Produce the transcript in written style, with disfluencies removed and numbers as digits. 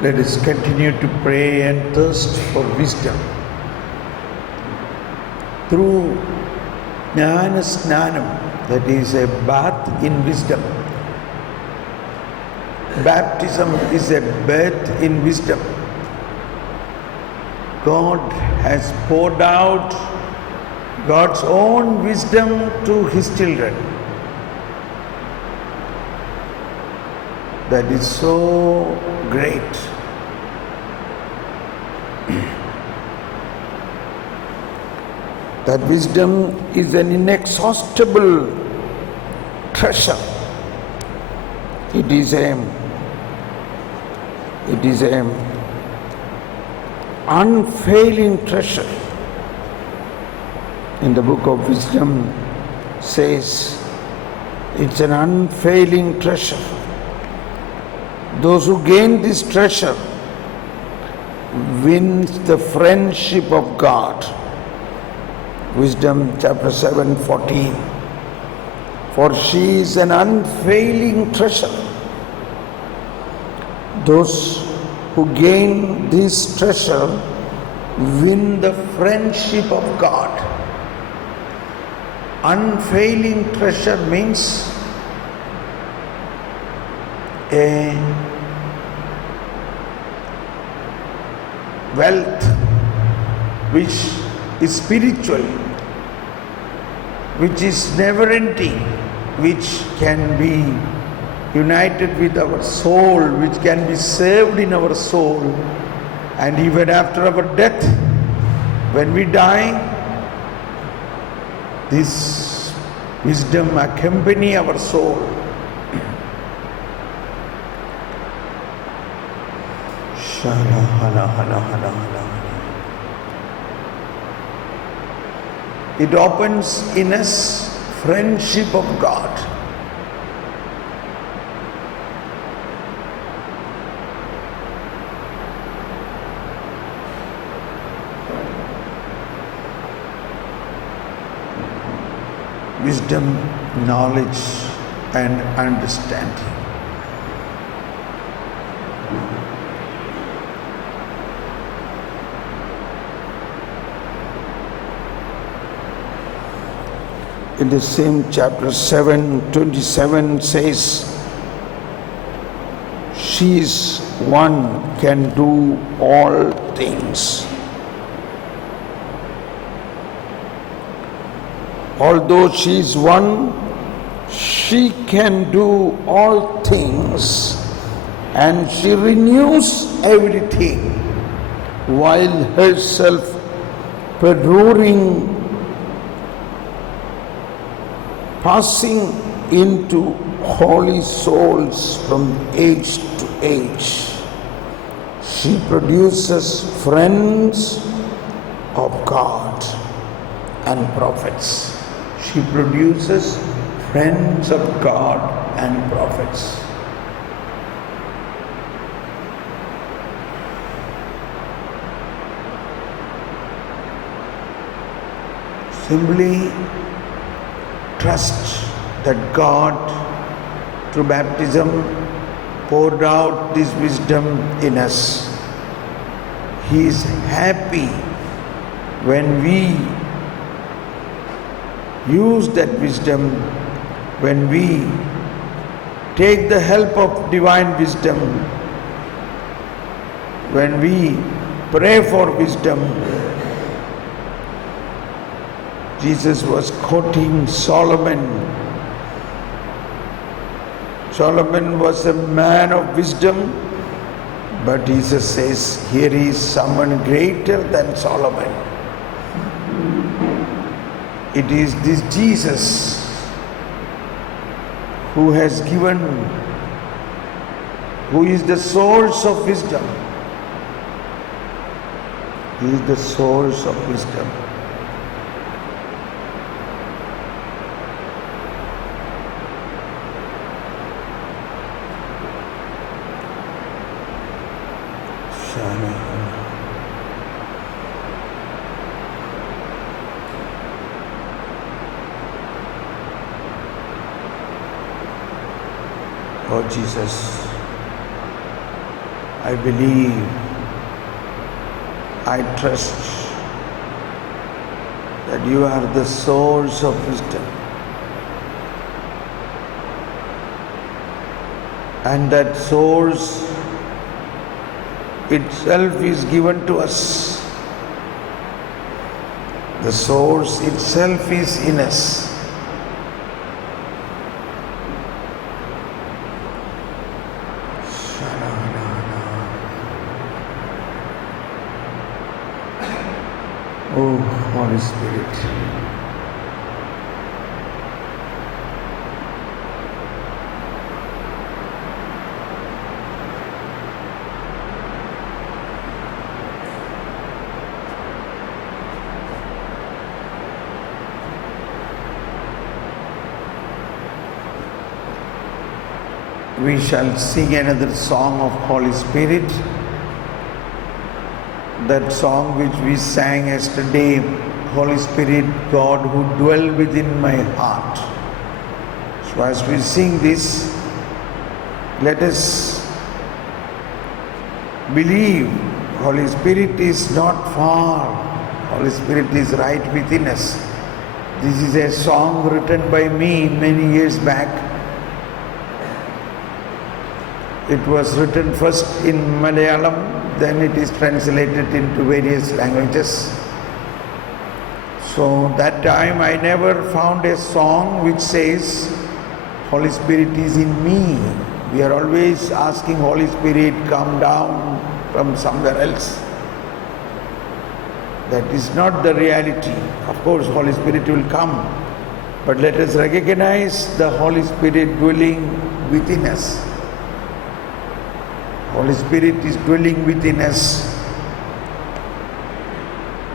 Let us continue to pray and thirst for wisdom. Through Jnana Snanam, that is a bath in wisdom. Baptism is a birth in wisdom. God has poured out God's own wisdom to His children. That is so great. That wisdom is an inexhaustible treasure. It is a unfailing treasure. In the book of wisdom says it's an unfailing treasure. Those who gain this treasure win the friendship of God. Wisdom chapter 7:14. For she is an unfailing treasure. Those who gain this treasure win the friendship of God. Unfailing treasure means a wealth which is spiritual, which is never ending, which can be united with our soul, which can be saved in our soul, and even after our death, when we die, this wisdom accompany our soul. It opens in us friendship of God. Wisdom, knowledge, and understanding. In the same chapter 7:27 says, she is one can do all things. Although she is one, she can do all things, and she renews everything while herself perduring, passing into holy souls from age to age. She produces friends of God and prophets. She produces friends of God and prophets. Simply trust that God, through baptism, poured out this wisdom in us. He is happy when we use that wisdom, when we take the help of divine wisdom, when we pray for wisdom. Jesus was quoting Solomon. Solomon was a man of wisdom, but Jesus says, here is someone greater than Solomon. It is this Jesus who has given, who is the source of wisdom. He is the source of wisdom. Oh Jesus, I believe, I trust that you are the source of wisdom. And that source itself is given to us. The source itself is in us. Oh, Holy Spirit. We shall sing another song of Holy Spirit. That song which we sang yesterday, Holy Spirit, God who dwell within my heart. So as we sing this, let us believe Holy Spirit is not far. Holy Spirit is right within us. This is a song written by me many years back. It was written first in Malayalam, then it is translated into various languages. So that time I never found a song which says, Holy Spirit is in me. We are always asking Holy Spirit, come down from somewhere else. That is not the reality. Of course, Holy Spirit will come. But let us recognize the Holy Spirit dwelling within us. Holy Spirit is dwelling within us